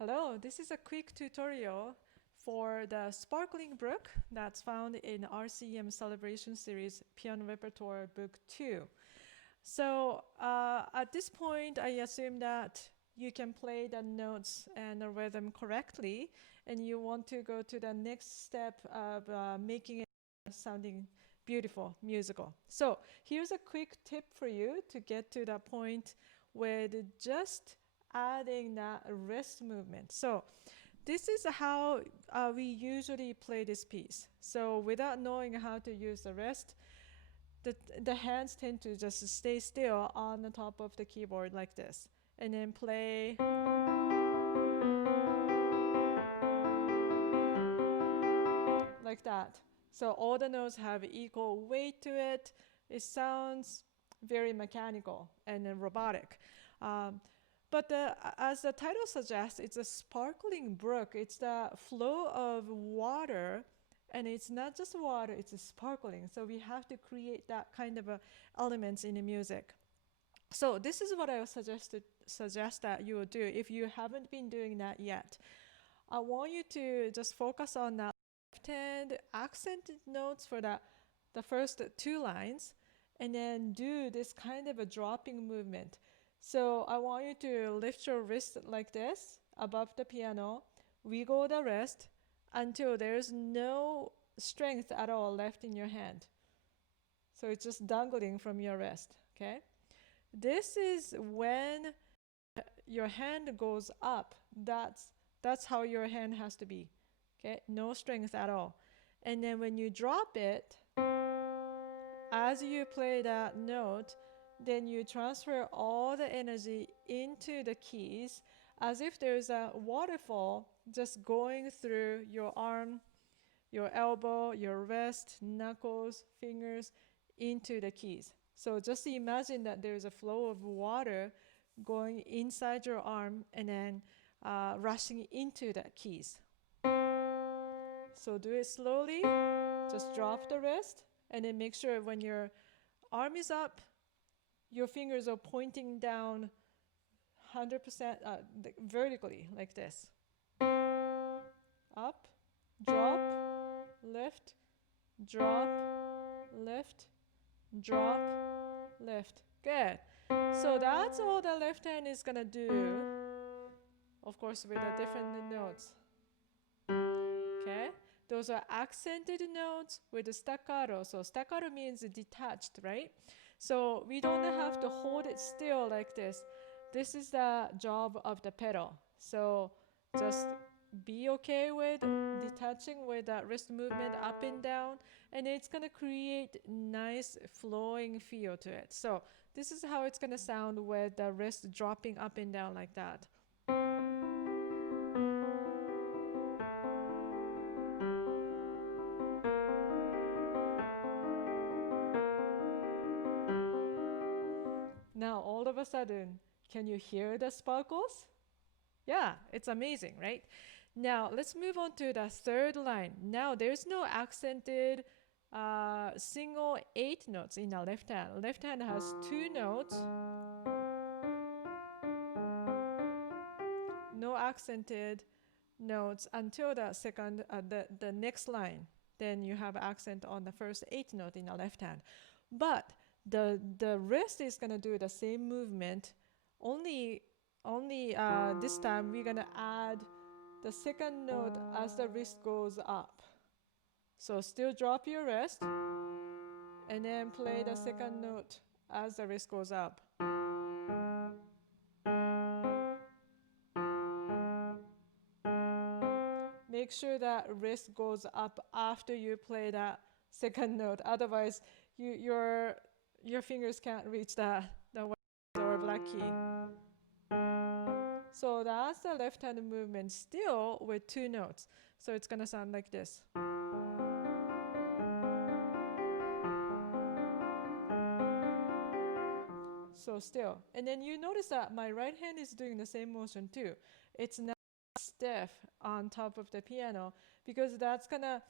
Hello, this is a quick tutorial for the Sparkling Brook that's found in RCM Celebration Series Piano Repertoire Book 2. So at this point, I assume that you can play the notes and the rhythm correctly, and you want to go to the next step of making it sounding beautiful, musical. So here's a quick tip for you to get to the point with just adding that wrist movement. So this is how we usually play this piece. So without knowing how to use the wrist, the hands tend to just stay still on the top of the keyboard like this, and then play like that. So all the notes have equal weight to it. It sounds very mechanical and robotic. Um, but as the title suggests, it's a sparkling brook. It's the flow of water, and it's not just water, it's a sparkling. So we have to create that kind of elements in the music. So this is what I would suggest that you would do if you haven't been doing that yet. I want you to just focus on that left hand accented notes for the first two lines, and then do this kind of a dropping movement. So I want you to lift your wrist like this above the piano, wiggle the wrist until there's no strength at all left in your hand. So it's just dangling from your wrist, okay? This is when your hand goes up. That's how your hand has to be, okay? No strength at all. And then when you drop it, as you play that note, then you transfer all the energy into the keys as if there's a waterfall just going through your arm, your elbow, your wrist, knuckles, fingers into the keys. So just imagine that there's a flow of water going inside your arm and then rushing into the keys. So do it slowly. Just drop the wrist and then make sure when your arm is up, your fingers are pointing down 100% vertically like this. Up, drop, lift, drop, lift, drop, lift. Good. So that's all the left hand is gonna do, of course, with the different notes. Okay? Those are accented notes with the staccato. So staccato means detached, right? So we don't have to hold it still like this. This is the job of the pedal. So just be okay with detaching with that wrist movement up and down, and it's gonna create nice flowing feel to it. So this is how it's gonna sound with the wrist dropping up and down like that. Now all of a sudden, can you hear the sparkles? Yeah, it's amazing, right? Now let's move on to the third line. Now there's no accented single 8 notes in the left hand. Left hand has 2 notes. No accented notes until the second, the next line. Then you have accent on the first 8 note in the left hand. But the wrist is gonna do the same movement. Only this time we're gonna add the second note as the wrist goes up. So still drop your wrist and then play the second note as the wrist goes up. Make sure that wrist goes up after you play that second note. Otherwise, your fingers can't reach the white or black key. So that's the left hand movement still with 2 notes. So it's gonna sound like this. So still. And then you notice that my right hand is doing the same motion too. It's not stiff on top of the piano because that's gonna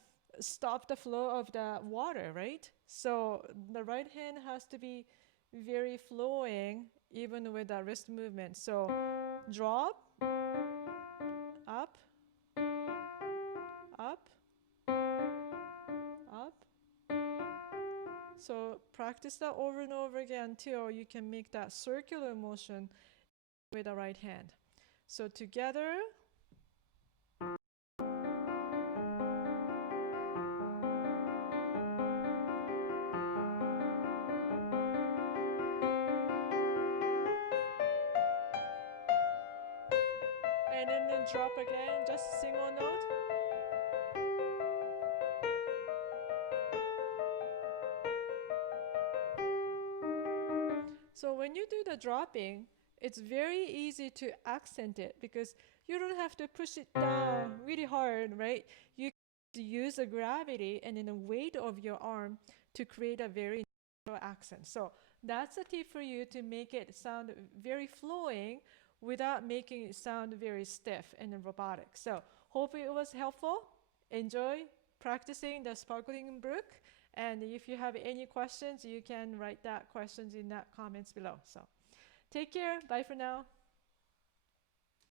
stop the flow of the water, right? So the right hand has to be very flowing even with the wrist movement. So drop, practice that over and over again until you can make that circular motion with the right hand. So together. And then drop again, just a single note. So when you do the dropping, it's very easy to accent it because you don't have to push it down really hard, right? You can use the gravity and then the weight of your arm to create a very natural accent. So that's a tip for you to make it sound very flowing without making it sound very stiff and robotic. So hope it was helpful. Enjoy practicing the Sparkling Brook. And if you have any questions, you can write that questions in that comments below. So take care. Bye for now.